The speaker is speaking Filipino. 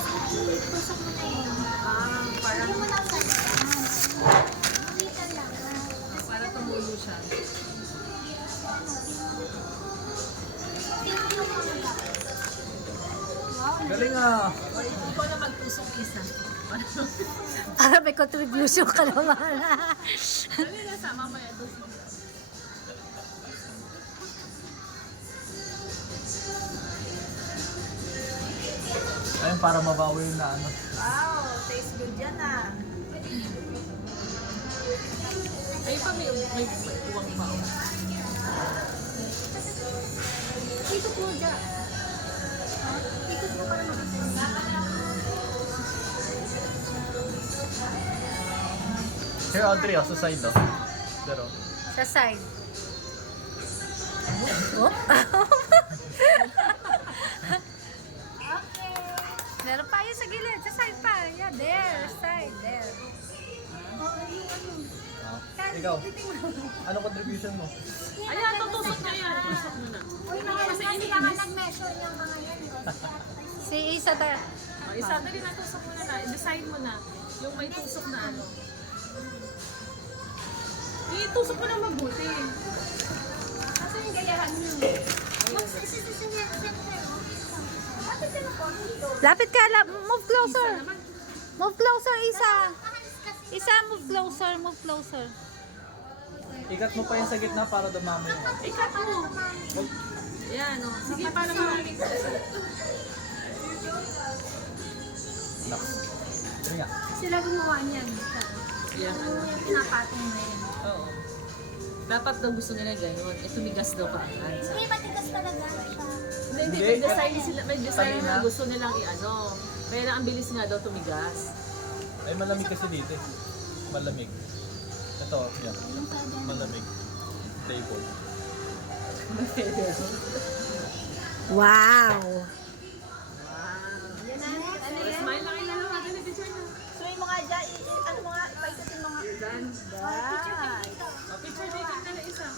Tapos itusok mo na yun. Parang Hindi mo na salitan. Ulitan lang. para tumulo siya. Galing ah. Ikaw na magtusok isa. Para may contribution ka naman. Ano na sa mamaya doon? Ayun, para mabawi yung na ano. Wow, taste good yan ah. Ay pa may uwang pa. Ikot mo dyan. Ikot mo para makita. Here, Audrey, oh, sa side, oh. Pero, Sa side. Oh. Okay. Meron pa yun sa gilid. Sa side pa. Yeah, there. Side. There. ikaw, anong contribution mo? Ayan, tutusok na yan. Tutusok mo na. Uy, kasi hindi ka nag-measure niya mga yan. Si Isa ta. Isa dali na tusok mo na. I-decide mo na yung may tusok na ano. Itusok mo na mabuti. Kasi yung gayahan niyo. Bakit sila po? Lapit ka. Move closer. Move closer, Isa. Isa, move closer. Move closer. Ikat mo pa yung sa gitna para dumami yung ano. Ikat mo. Yan o. Sige, para maraming Nak. Sige nga. Sila gumawa niyan. Yan. Yung pinapatong na yan. Oo. Dapat daw gusto nila gano'n. Tumigas daw kaagad. Hindi, matigas talaga siya. Hindi, Hindi. may design sila. May design Kanina. na gusto nilang i-ano. Pero ang bilis nga daw tumigas. Ay, malamig kasi dito. eh. Malamig. Ito, yan. Malamig. Table. Wow. Yan na. Ano yan? Smile lang kayo lang. Ano picture na? Suwi mo nga dyan, ano mo nga, paikutin mo nga. Yan. Dyan. Picture dito na isa.